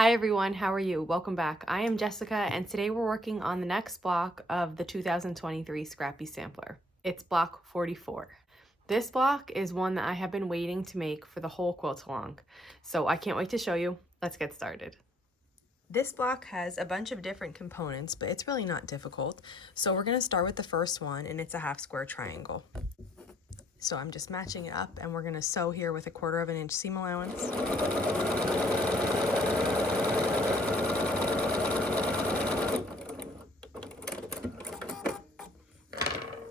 Hi everyone, how are you? Welcome back. I am Jessica and today we're working on the next block of the 2023 Scrappy Sampler. It's block 44. This block is one that I have been waiting to make for the whole quilt along, so I can't wait to show you. Let's get started. This block has a bunch of different components, but it's really not difficult. So we're going to start with the first one, and it's a half square triangle. So I'm just matching it up, and we're going to sew here with a 1/4 inch seam allowance.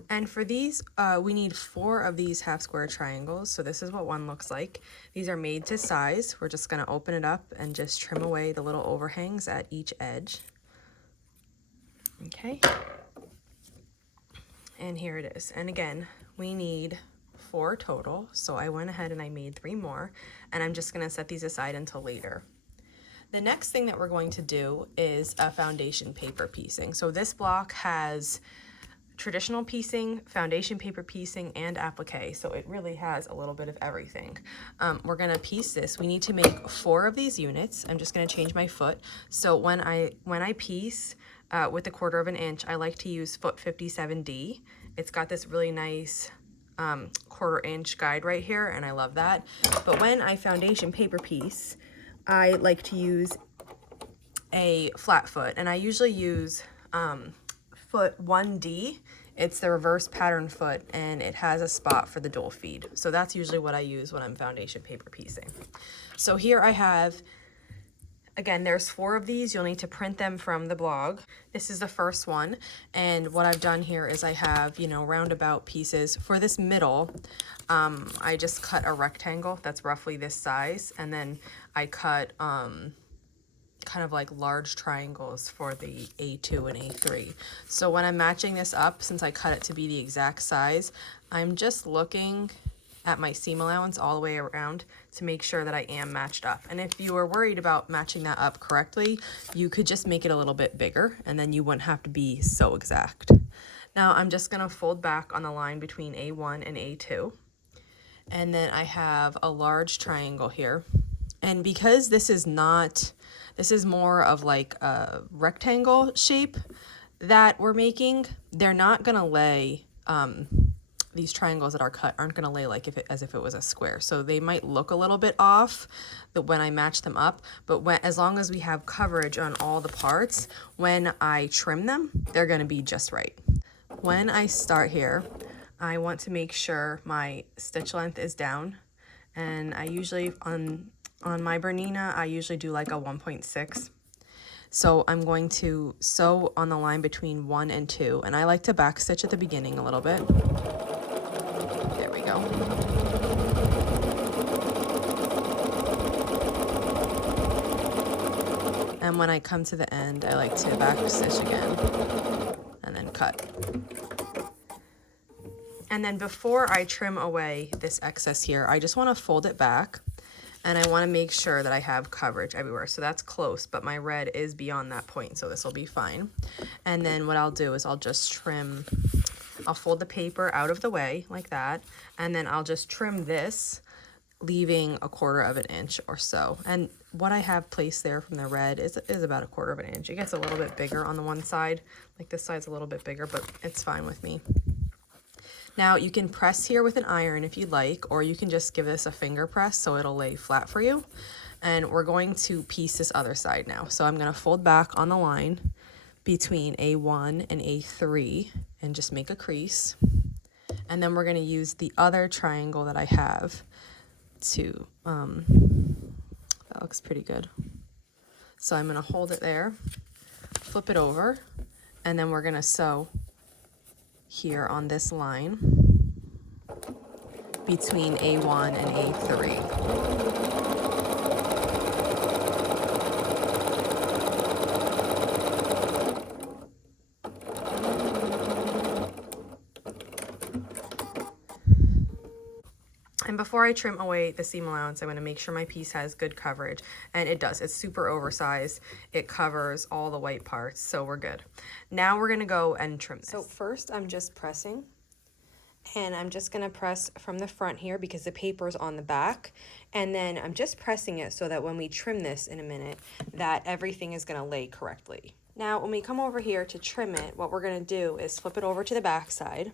And for these, we need 4 of these half square triangles. So this is what one looks like. These are made to size. We're just going to open it up and just trim away the little overhangs at each edge. Okay. And here it is. And again, we need 4 total. So I went ahead and I made 3 more. And I'm just going to set these aside until later. The next thing that we're going to do is a foundation paper piecing. So this block has traditional piecing, foundation paper piecing, and applique. So it really has a little bit of everything. We're gonna piece this. We need to make 4 of these units. I'm just gonna change my foot. So when I piece with a 1/4 inch, I like to use foot 57D. It's got this really nice 1/4 inch guide right here, and I love that. But when I foundation paper piece, I like to use a flat foot, and I usually use foot 1D. It's the reverse pattern foot, and it has a spot for the dual feed. So that's usually what I use when I'm foundation paper piecing. So here I have, again, there's 4 of these. You'll need to print them from the blog. This is the first one, and what I've done here is I have, roundabout pieces. For this middle, I just cut a rectangle that's roughly this size, and then I cut kind of like large triangles for the A2 and A3. So when I'm matching this up, since I cut it to be the exact size, I'm just looking at my seam allowance all the way around to make sure that I am matched up. And if you are worried about matching that up correctly, you could just make it a little bit bigger, and then you wouldn't have to be so exact. Now I'm just gonna fold back on the line between A1 and A2. And then I have a large triangle here. And because this is more of like a rectangle shape that we're making, they're not gonna lay, these triangles that are cut aren't gonna lay like as if it was a square. So they might look a little bit off when I match them up, but as long as we have coverage on all the parts, when I trim them, they're gonna be just right. When I start here, I want to make sure my stitch length is down, and I usually, on my Bernina, I usually do like a 1.6. So I'm going to sew on the line between 1 and 2, and I like to back stitch at the beginning a little bit. There we go. And when I come to the end, I like to back stitch again and then cut. And then before I trim away this excess here, I just want to fold it back, and I want to make sure that I have coverage everywhere. So that's close, but my red is beyond that point, so this will be fine. And then what I'll do is I'll just trim, I'll fold the paper out of the way like that, and then I'll just trim this, leaving a 1/4 inch or so. And what I have placed there from the red is about a 1/4 inch. It gets a little bit bigger on the one side, like this side's a little bit bigger, but it's fine with me. Now you can press here with an iron if you'd like, or you can just give this a finger press so it'll lay flat for you. And we're going to piece this other side now. So I'm gonna fold back on the line between A1 and A3 and just make a crease. And then we're gonna use the other triangle that I have to, that looks pretty good. So I'm gonna hold it there, flip it over, and then we're gonna sew here on this line between A1 and A3. And before I trim away the seam allowance, I'm going to make sure my piece has good coverage. And it does. It's super oversized. It covers all the white parts, so we're good. Now we're going to go and trim this. So first I'm just pressing, And I'm just gonna press from the front here because the paper is on the back. And then I'm just pressing it so that when we trim this in a minute, that everything is gonna lay correctly. Now, when we come over here to trim it, what we're gonna do is flip it over to the back side,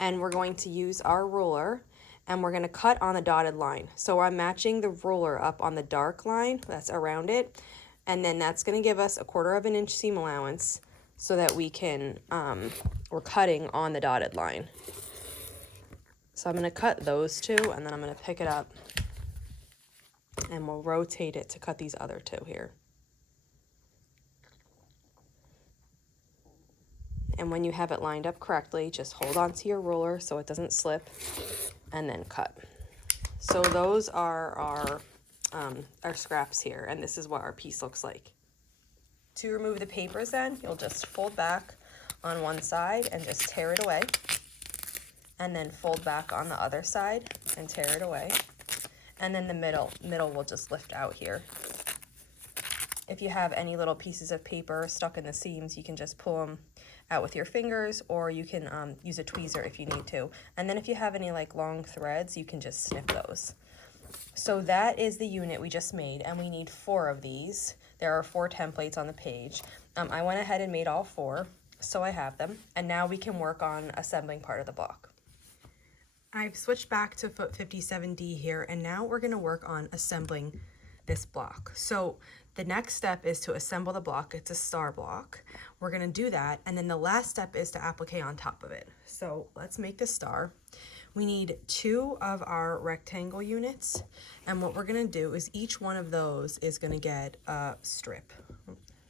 and we're going to use our ruler, and we're gonna cut on the dotted line. So I'm matching the ruler up on the dark line that's around it, and then that's gonna give us a 1/4 inch seam allowance so that we can, we're cutting on the dotted line. So I'm gonna cut those two, and then I'm gonna pick it up and we'll rotate it to cut these other two here. And when you have it lined up correctly, just hold on to your ruler so it doesn't slip, and then cut. So those are our scraps here, and this is what our piece looks like. To remove the papers then, you'll just fold back on one side and just tear it away, and then fold back on the other side and tear it away, and then the middle will just lift out here. If you have any little pieces of paper stuck in the seams, you can just pull them out with your fingers, or you can use a tweezer if you need to. And then if you have any like long threads, you can just snip those. So that is the unit we just made, and we need 4 of these. There are 4 templates on the page. I went ahead and made all 4, so I have them. And now we can work on assembling part of the block. I've switched back to foot 57D here, and now we're gonna work on assembling this block. So the next step is to assemble the block. It's a star block. We're gonna do that, and then the last step is to applique on top of it. So let's make the star. We need 2 of our rectangle units, and what we're gonna do is each one of those is gonna get a strip.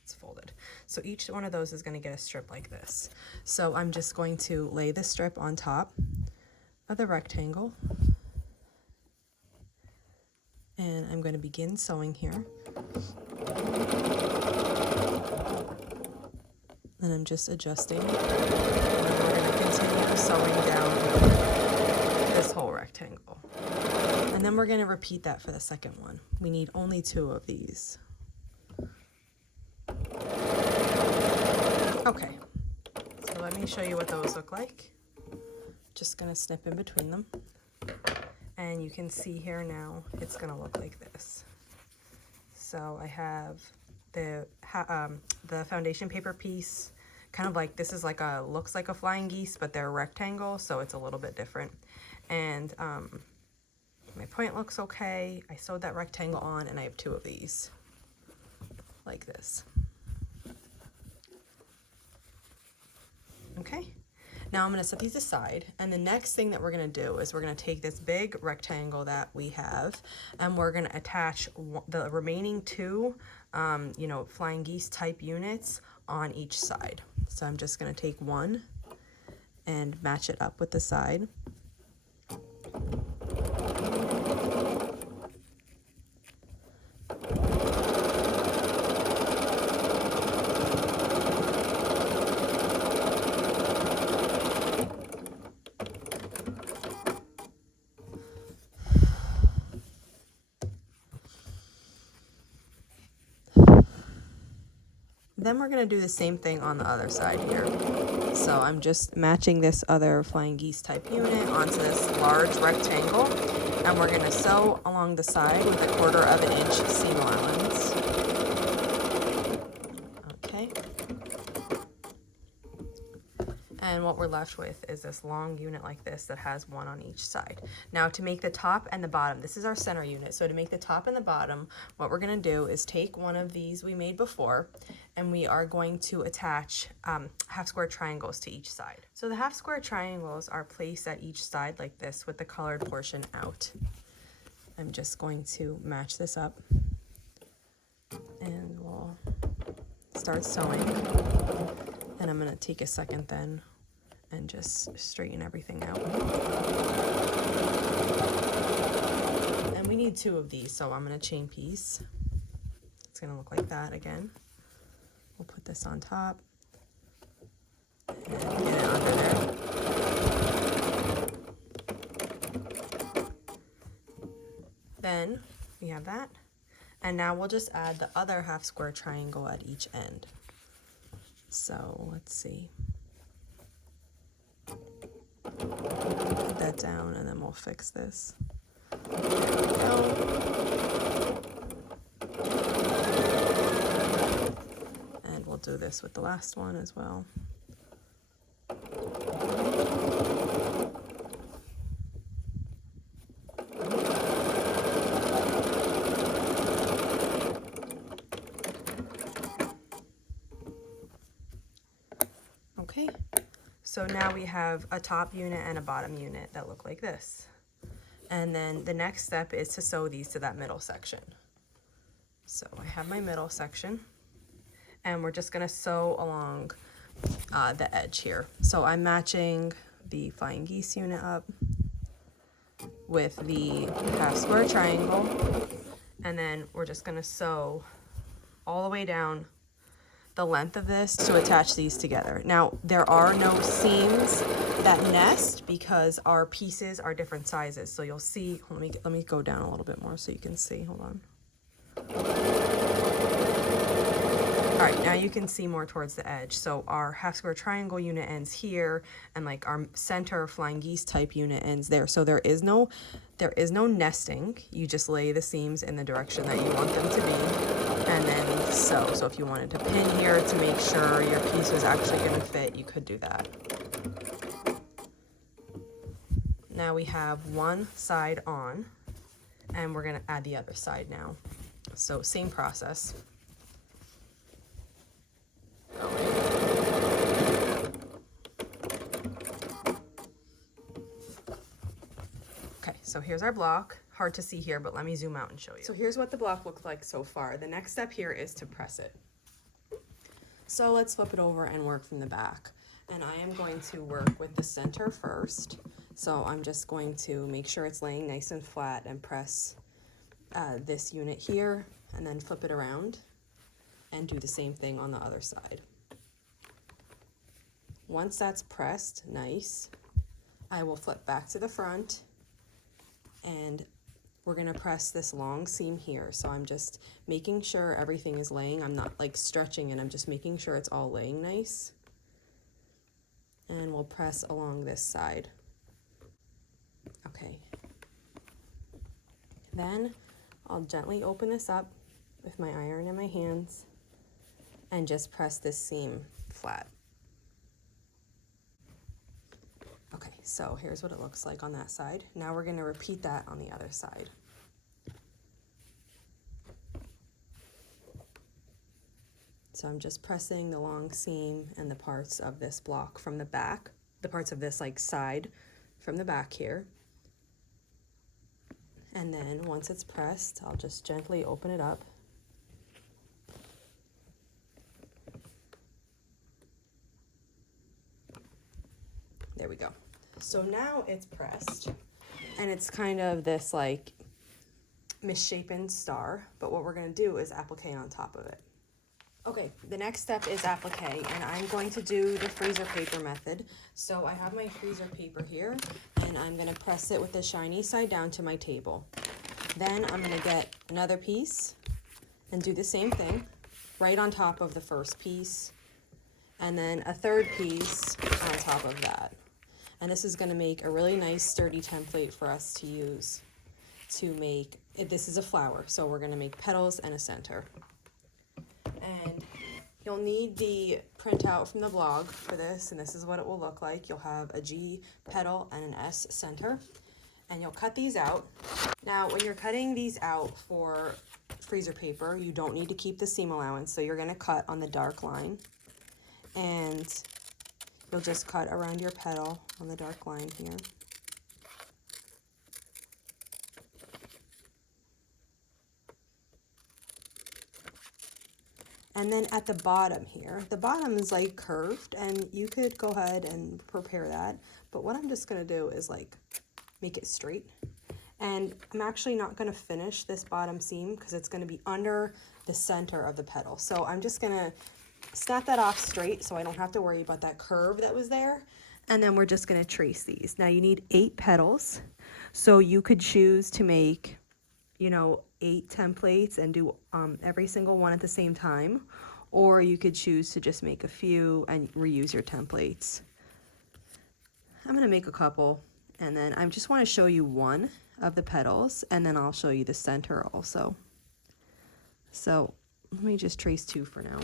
It's folded. So each one of those is gonna get a strip like this. So I'm just going to lay the strip on top of the rectangle, and I'm going to begin sewing here. And I'm just adjusting, and then we're going to continue sewing down this whole rectangle, and then we're going to repeat that for the second one. We need only 2 of these. Okay, so let me show you what those look like. Just gonna snip in between them, and you can see here now it's gonna look like this. So I have the foundation paper piece, kind of like, this is like a, looks like a flying geese, but they're rectangle, so it's a little bit different. And my point looks okay. I sewed that rectangle on, and I have 2 of these like this. Okay. Now I'm going to set these aside, and the next thing that we're going to do is we're going to take this big rectangle that we have, and we're going to attach the remaining 2, you know, flying geese type units on each side. So I'm just going to take one and match it up with the side. Then we're going to do the same thing on the other side here. So I'm just matching this other flying geese type unit onto this large rectangle, and we're going to sew along the side with a 1/4 inch seam allowance. Okay. And what we're left with is this long unit like this that has 1 on each side. Now to make the top and the bottom, this is our center unit. So to make the top and the bottom, what we're going to do is take one of these we made before, and we are going to attach half square triangles to each side. So the half square triangles are placed at each side like this with the colored portion out. I'm just going to match this up, and we'll start sewing. And I'm going to take a second then and just straighten everything out. And we need 2 of these, so I'm going to chain piece. It's going to look like that again. We'll put this on top and get it under there. Then we have that, and now we'll just add the other half square triangle at each end. So let's see. that down and then we'll fix this. There we go. And we'll do this with the last one as well. Okay, so now we have a top unit and a bottom unit that look like this. And then the next step is to sew these to that middle section. So I have my middle section and we're just gonna sew along the edge here. So I'm matching the flying geese unit up with the half square triangle, and then we're just gonna sew all the way down the length of this to attach these together. Now, there are no seams that nest because our pieces are different sizes. So you'll see, let me go down a little bit more so you can see, hold on. All right, now you can see more towards the edge. So our half square triangle unit ends here, and like our center flying geese type unit ends there. So there is no nesting. You just lay the seams in the direction that you want them to be, and then sew. So if you wanted to pin here to make sure your piece was actually going to fit, you could do that. Now we have one side on, and we're going to add the other side now. So same process. Okay, so here's our block. Hard to see here, but let me zoom out and show you. So here's what the block looks like so far. The next step here is to press it. So let's flip it over and work from the back. And I am going to work with the center first. So I'm just going to make sure it's laying nice and flat and press this unit here, and then flip it around and do the same thing on the other side. Once that's pressed nice, I will flip back to the front, and we're gonna press this long seam here. So I'm just making sure everything is laying. I'm not like stretching it, I'm just making sure it's all laying nice. And we'll press along this side. Okay. Then I'll gently open this up with my iron in my hands and just press this seam flat. Okay, so here's what it looks like on that side. Now we're going to repeat that on the other side. So I'm just pressing the long seam and the parts of this block from the back, the parts of this like side from the back here. And then once it's pressed, I'll just gently open it up. There we go. So now it's pressed, and it's kind of this like misshapen star, but what we're gonna do is applique on top of it. Okay, the next step is applique, and I'm going to do the freezer paper method. So I have my freezer paper here, and I'm gonna press it with the shiny side down to my table. Then I'm gonna get another piece and do the same thing right on top of the first piece, and then a third piece on top of that. And this is gonna make a really nice sturdy template for us to use to make, this is a flower, so we're gonna make petals and a center. And you'll need the printout from the blog for this, and this is what it will look like. You'll have a G petal and an S center, and you'll cut these out. Now, when you're cutting these out for freezer paper, you don't need to keep the seam allowance, so you're gonna cut on the dark line, and you'll just cut around your petal on the dark line here. And then at the bottom here, the bottom is like curved, and you could go ahead and prepare that. But what I'm just gonna do is like make it straight. And I'm actually not gonna finish this bottom seam because it's gonna be under the center of the petal. So I'm just gonna snap that off straight so I don't have to worry about that curve that was there. And then we're just gonna trace these. Now you need 8 petals. So you could choose to make, you know, 8 templates and do every single one at the same time, or you could choose to just make a few and reuse your templates. I'm gonna make a couple And then I just want to show you one of the petals, and then I'll show you the center also. So let me just trace two for now.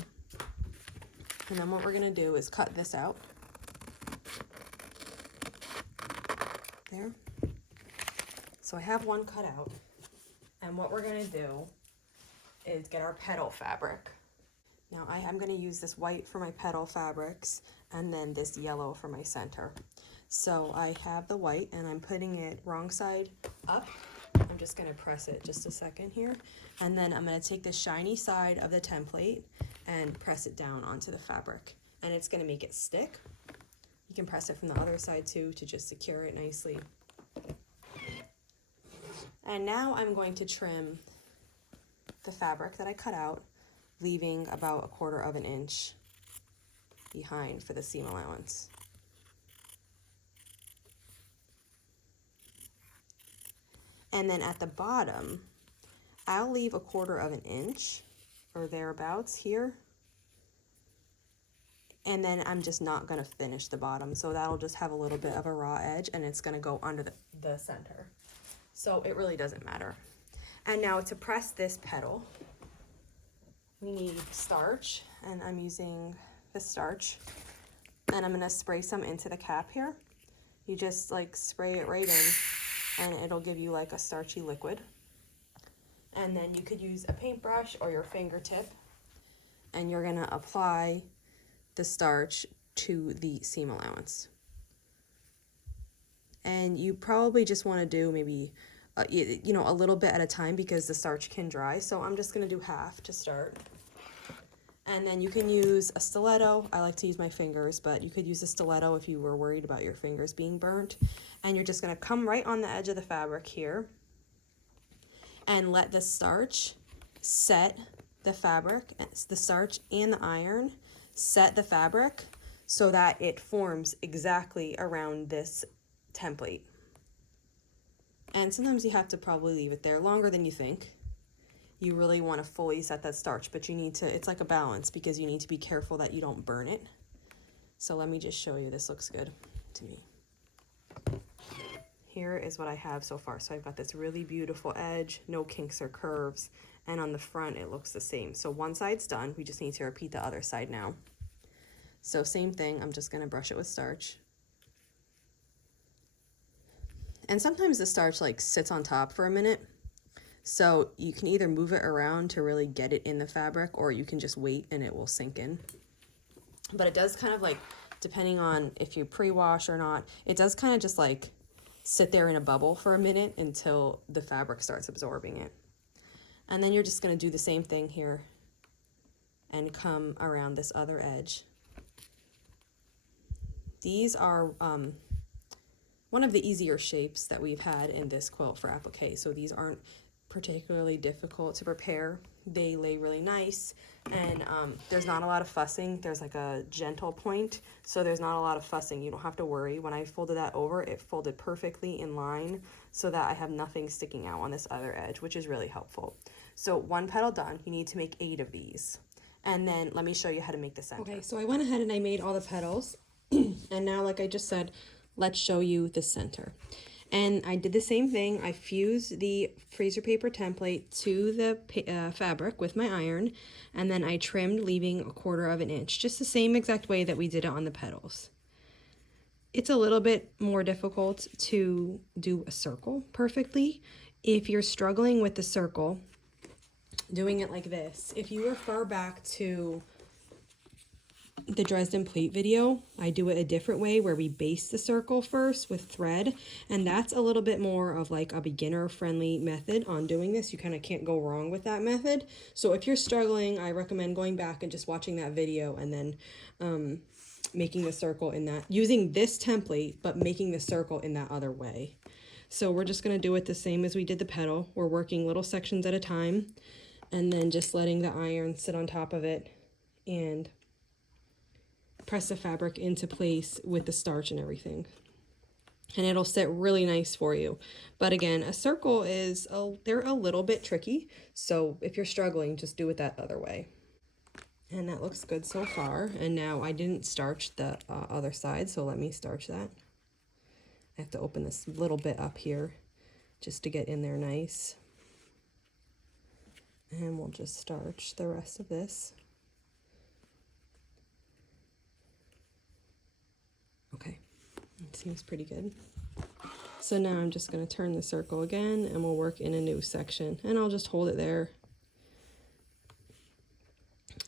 And then what we're going to do is cut this out. There. So I have one cut out. And what we're going to do is get our petal fabric. Now I'm going to use this white for my petal fabrics and then this yellow for my center. So I have the white and I'm putting it wrong side up. I'm just going to press it just a second here. And then I'm going to take the shiny side of the template and press it down onto the fabric. And it's going to make it stick. You can press it from the other side too to just secure it nicely. And now I'm going to trim the fabric that I cut out, leaving about 1/4 inch behind for the seam allowance. And then at the bottom, I'll leave 1/4 inch or thereabouts here. And then I'm just not going to finish the bottom. So that'll just have a little bit of a raw edge and it's going to go under the center. So it really doesn't matter. And now to press this petal, we need starch, and I'm using the starch. And I'm going to spray some into the cap here. You just like spray it right in and it'll give you like a starchy liquid. And then you could use a paintbrush or your fingertip, and you're going to apply the starch to the seam allowance. And you probably just want to do maybe you know, a little bit at a time because the starch can dry. So I'm just going to do half to start. And then you can use a stiletto. I like to use my fingers, but you could use a stiletto if you were worried about your fingers being burnt. And you're just going to come right on the edge of the fabric here and let the starch set the fabric, the starch and the iron set the fabric so that it forms exactly around this template. And sometimes you have to probably leave it there longer than you think. You really want to fully set that starch, but you need to, it's like a balance because you need to be careful that you don't burn it. So let me just show you. This looks good to me. Here is what I have so far. So I've got this really beautiful edge, no kinks or curves, and on the front it looks the same. So one side's done. We just need to repeat the other side now. So same thing, I'm just going to brush it with starch. And sometimes the starch like sits on top for a minute. So you can either move it around to really get it in the fabric, or you can just wait and it will sink in. But it does kind of like, depending on if you pre-wash or not, it does kind of just like sit there in a bubble for a minute until the fabric starts absorbing it. And then you're just going to do the same thing here and come around this other edge. These are one of the easier shapes that we've had in this quilt for applique. So these aren't particularly difficult to prepare. They lay really nice, and there's not a lot of fussing. There's like a gentle point, so there's not a lot of fussing. You don't have to worry. When I folded that over, it folded perfectly in line so that I have nothing sticking out on this other edge, which is really helpful. So one petal done, you need to make 8 of these. And then let me show you how to make the center. Okay, so I went ahead and I made all the petals. And now, like I just said, let's show you the center. And I did the same thing. I fused the freezer paper template to the fabric with my iron, and then I trimmed, leaving 1/4 inch, just the same exact way that we did it on the petals. It's a little bit more difficult to do a circle perfectly. If you're struggling with the circle, doing it like this, if you refer back to the Dresden plate video, I do it a different way where we base the circle first with thread, and that's a little bit more of like a beginner friendly method on doing this. You kind of can't go wrong with that method. So if you're struggling, I recommend going back and just watching that video and then making the circle in that, using this template, but making the circle in that other way. So we're just going to do it the same as we did the petal. We're working little sections at a time and then just letting the iron sit on top of it and press the fabric into place with the starch and everything. And it'll sit really nice for you. But again, a circle is, they're a little bit tricky. So if you're struggling, just do it that other way. And that looks good so far. And now I didn't starch the other side, so let me starch that. I have to open this little bit up here just to get in there nice. And we'll just starch the rest of this. Okay, it seems pretty good. So now I'm just going to turn the circle again and we'll work in a new section. And I'll just hold it there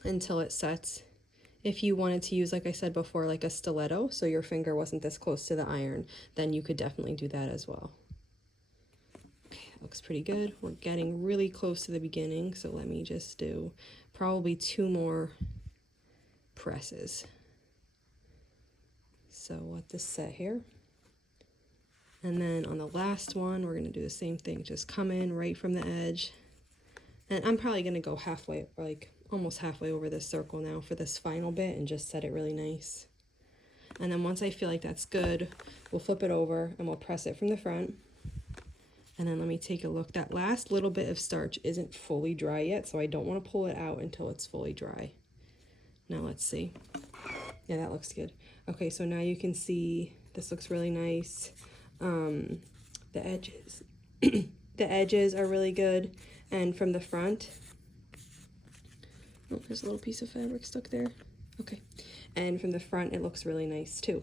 until it sets. If you wanted to use, like I said before, like a stiletto, so your finger wasn't this close to the iron, then you could definitely do that as well. Okay, that looks pretty good. We're getting really close to the beginning, so let me just do probably 2 more presses. So let this set here. And then on the last one, we're going to do the same thing. Just come in right from the edge. And I'm probably going to go halfway, like almost halfway over this circle now for this final bit and just set it really nice. And then once I feel like that's good, we'll flip it over and we'll press it from the front. And then let me take a look. That last little bit of starch isn't fully dry yet, so I don't want to pull it out until it's fully dry. Now let's see. Yeah, that looks good. Okay, so now you can see this looks really nice. The edges the edges are really good, and from the front, oh, there's a little piece of fabric stuck there. Okay, and from the front it looks really nice too.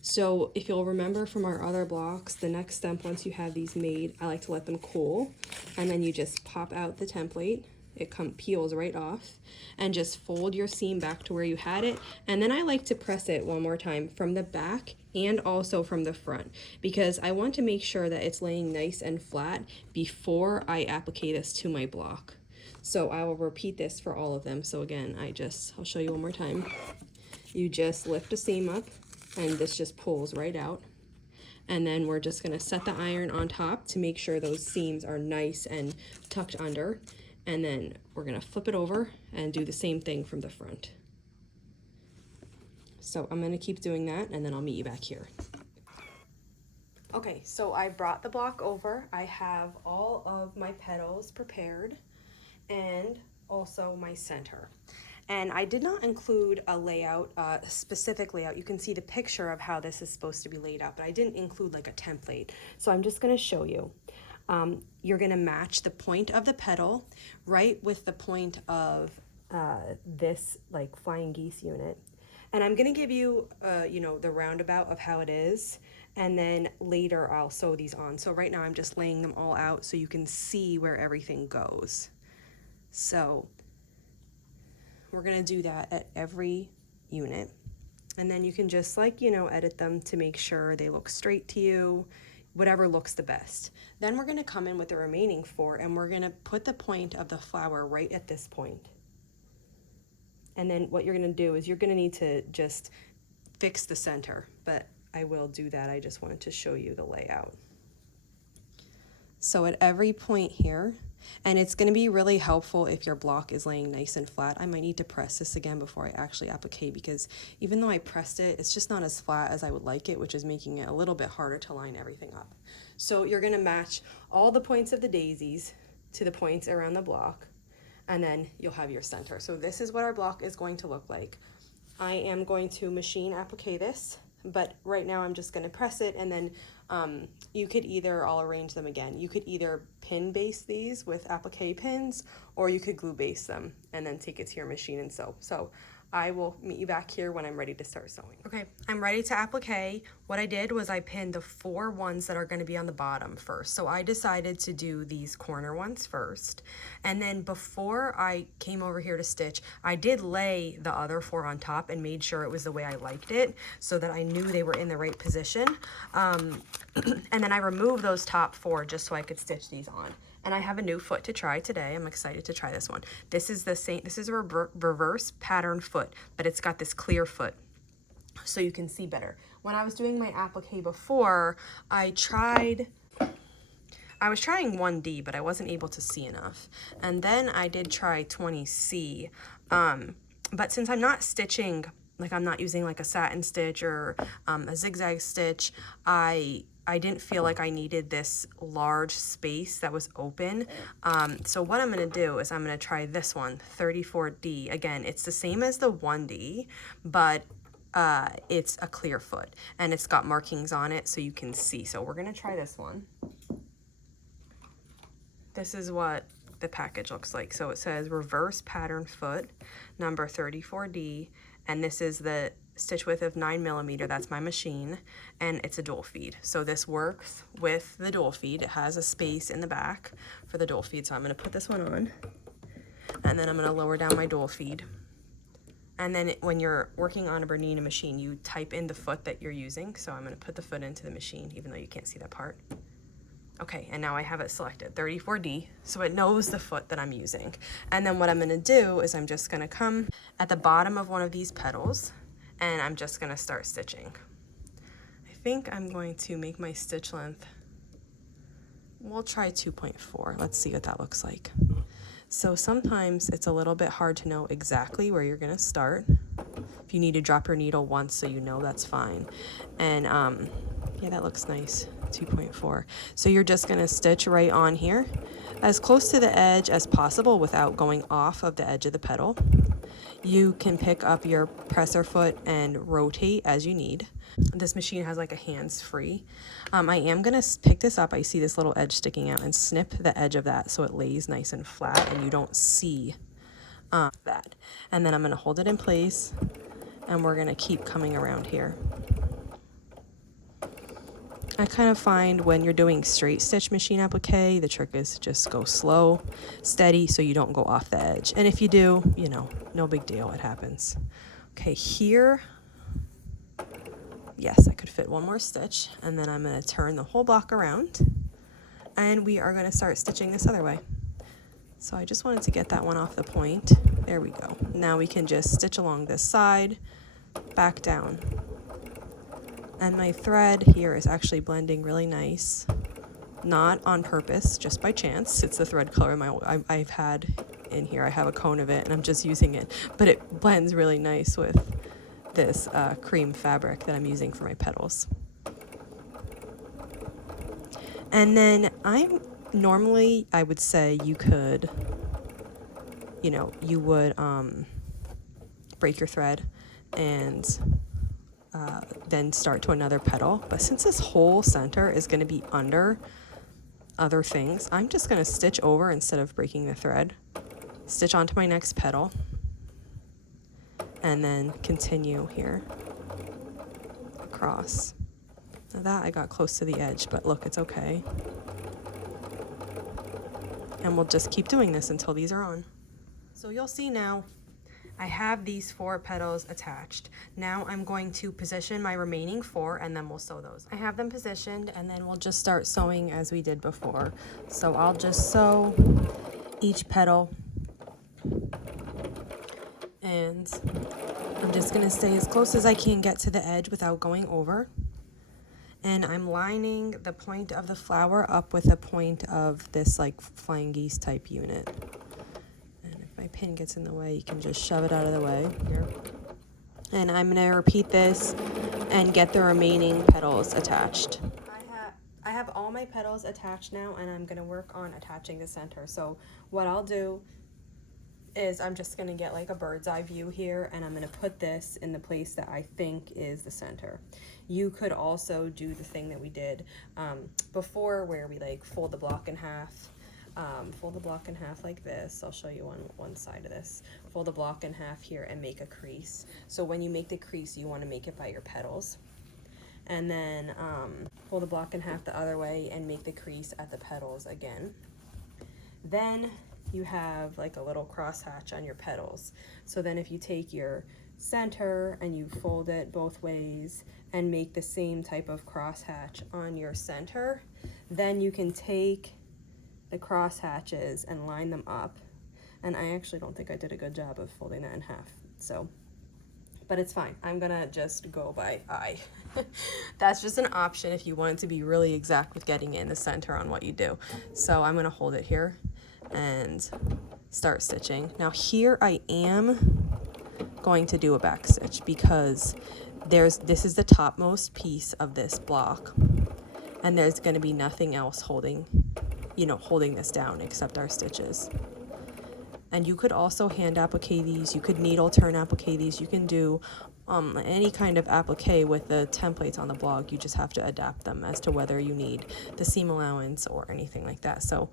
So if you'll remember from our other blocks, the next step, once you have these made, I like to let them cool, and then you just pop out the template. It peels right off, and just fold your seam back to where you had it. And then I like to press it one more time from the back and also from the front, because I want to make sure that it's laying nice and flat before I applique this to my block. So I will repeat this for all of them. So again, I'll show you one more time. You just lift a seam up and this just pulls right out. And then we're just gonna set the iron on top to make sure those seams are nice and tucked under. And then we're gonna flip it over and do the same thing from the front. So I'm gonna keep doing that, and then I'll meet you back here. Okay, so I brought the block over. I have all of my petals prepared and also my center. And I did not include a layout, a specific layout. You can see the picture of how this is supposed to be laid out, but I didn't include like a template. So I'm just gonna show you. You're gonna match the point of the petal right with the point of this like flying geese unit. And I'm gonna give you, the roundabout of how it is, and then later I'll sew these on. So right now I'm just laying them all out so you can see where everything goes. So we're gonna do that at every unit. And then you can just edit them to make sure they look straight to you, whatever looks the best. Then we're gonna come in with the remaining 4 and we're gonna put the point of the flower right at this point. And then what you're gonna do is you're gonna need to just fix the center, but I will do that. I just wanted to show you the layout. So at every point here, and it's gonna be really helpful if your block is laying nice and flat. I might need to press this again before I actually applique, because even though I pressed it, it's just not as flat as I would like it, which is making it a little bit harder to line everything up. So you're gonna match all the points of the daisies to the points around the block, and then you'll have your center. So this is what our block is going to look like. I am going to machine applique this, but right now I'm just gonna press it, and then I'll arrange them again. You could either pin base these with applique pins, or you could glue base them and then take it to your machine and sew. So I will meet you back here when I'm ready to start sewing. Okay, I'm ready to applique. What I did was I pinned the 4 ones that are gonna be on the bottom first. So I decided to do these corner ones first. And then before I came over here to stitch, I did lay the other 4 on top and made sure it was the way I liked it so that I knew they were in the right position. And then I removed those top 4 just so I could stitch these on. And I have a new foot to try today. I'm excited to try this one. This is a reverse pattern foot, but it's got this clear foot so you can see better. When I was doing my applique before, I was trying 1D, but I wasn't able to see enough. And then I did try 20C. But since I'm not stitching, like I'm not using like a satin stitch or a zigzag stitch, I didn't feel like I needed this large space that was open. So what I'm gonna do is I'm gonna try this one, 34D. Again, it's the same as the 1D, but it's a clear foot and it's got markings on it so you can see. So we're gonna try this one. This is what the package looks like. So it says reverse pattern foot number 34D, and this is the stitch width of 9mm. That's my machine, and it's a dual feed. So this works with the dual feed. It has a space in the back for the dual feed. So I'm gonna put this one on, and then I'm gonna lower down my dual feed. And then when you're working on a Bernina machine, you type in the foot that you're using. So I'm gonna put the foot into the machine, even though you can't see that part. Okay, and now I have it selected, 34D, so it knows the foot that I'm using. And then what I'm gonna do is I'm just gonna come at the bottom of one of these petals, and I'm just gonna start stitching. I think I'm going to make my stitch length, we'll try 2.4. Let's see what that looks like. So sometimes it's a little bit hard to know exactly where you're gonna start. If you need to drop your needle once so you know, that's fine. And yeah, that looks nice, 2.4. So you're just gonna stitch right on here, as close to the edge as possible without going off of the edge of the petal. You can pick up your presser foot and rotate as you need. This machine has like a hands-free. I am gonna pick this up, I see this little edge sticking out, and snip the edge of that so it lays nice and flat and you don't see that. And then I'm gonna hold it in place, and we're gonna keep coming around here. I kind of find when you're doing straight stitch machine applique, the trick is just go slow, steady, so you don't go off the edge. And if you do, you know, no big deal, it happens. Okay, here, yes, I could fit one more stitch, and then I'm gonna turn the whole block around, and we are gonna start stitching this other way. So I just wanted to get that one off the point. There we go. Now we can just stitch along this side, back down. And my thread here is actually blending really nice. Not on purpose, just by chance. It's the thread color I've had in here. I have a cone of it and I'm just using it. But it blends really nice with this cream fabric that I'm using for my petals. And then normally I would say you could, you know, you would break your thread and then start to another petal. But since this whole center is going to be under other things, I'm just going to stitch over instead of breaking the thread, stitch onto my next petal, and then continue here across. Now that I got close to the edge, but look, it's okay. And we'll just keep doing this until these are on. So you'll see now I have these 4 petals attached. Now I'm going to position my remaining 4 and then we'll sew those. I have them positioned and then we'll just start sewing as we did before. So I'll just sew each petal, and I'm just gonna stay as close as I can get to the edge without going over. And I'm lining the point of the flower up with a point of this like flying geese type unit. My pin gets in the way, you can just shove it out of the way here. And I'm going to repeat this and get the remaining petals attached. I have all my petals attached now, and I'm going to work on attaching the center. So what I'll do is I'm just going to get like a bird's eye view here, and I'm going to put this in the place that I think is the center. You could also do the thing that we did before, where we like fold the block in half. Fold the block in half like this. I'll show you one side of this. Fold the block in half here and make a crease. So when you make the crease, you want to make it by your petals. And then fold the block in half the other way and make the crease at the petals again. Then you have like a little crosshatch on your petals. So then if you take your center and you fold it both ways and make the same type of crosshatch on your center, then you can take the cross hatches and line them up. And I actually don't think I did a good job of folding that in half, so, but it's fine. I'm gonna just go by eye. That's just an option if you want to be really exact with getting it in the center on what you do. So I'm gonna hold it here and start stitching. Now here I am going to do a back stitch because this is the topmost piece of this block, and there's gonna be nothing else holding this down except our stitches. And you could also hand applique these, you could needle turn applique these, you can do any kind of applique with the templates on the blog, you just have to adapt them as to whether you need the seam allowance or anything like that. So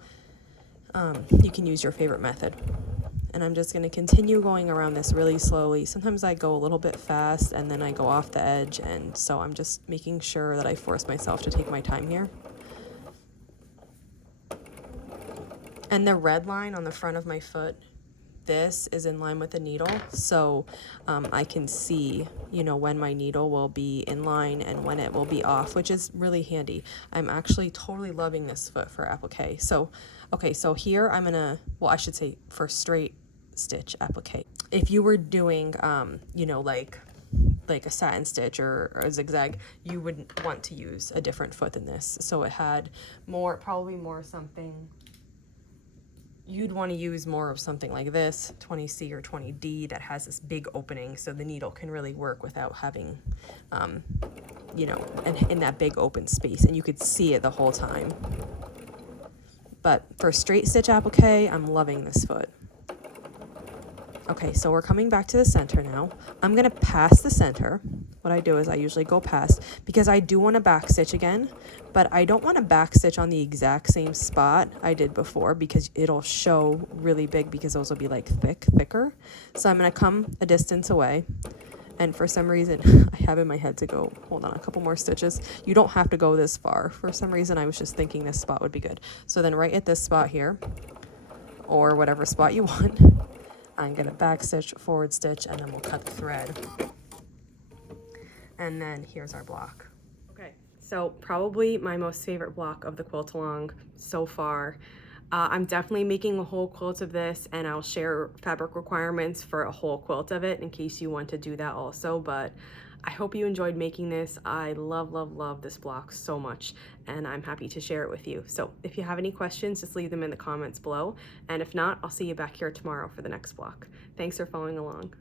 you can use your favorite method. And I'm just going to continue going around this really slowly. Sometimes I go a little bit fast and then I go off the edge, and so I'm just making sure that I force myself to take my time here. And the red line on the front of my foot, this is in line with the needle, so I can see, you know, when my needle will be in line and when it will be off, which is really handy. I'm actually totally loving this foot for applique. So, okay, so here I'm gonna, well, I should say for straight stitch applique. If you were doing, you know, like a satin stitch or a zigzag, you would want to use a different foot than this. So it had more, probably more something. You'd want to use more of something like this, 20C or 20D, that has this big opening so the needle can really work without having, you know, in that big open space, and you could see it the whole time. But for straight stitch applique, I'm loving this foot. Okay, so we're coming back to the center now. I'm gonna pass the center. What I do is I usually go past, because I do want to back stitch again, but I don't want to back stitch on the exact same spot I did before, because it'll show really big, because those will be like thicker. So I'm gonna come a distance away, and for some reason I have in my head to go, hold on, a couple more stitches. You don't have to go this far. For some reason I was just thinking this spot would be good. So then right at this spot here, or whatever spot you want, I'm gonna back stitch, forward stitch, and then we'll cut the thread. And then here's our block. Okay, so probably my most favorite block of the quilt along so far. I'm definitely making a whole quilt of this, and I'll share fabric requirements for a whole quilt of it in case you want to do that also. But I hope you enjoyed making this. I love this block so much, and I'm happy to share it with you. So if you have any questions, just leave them in the comments below. And if not, I'll see you back here tomorrow for the next block. Thanks for following along.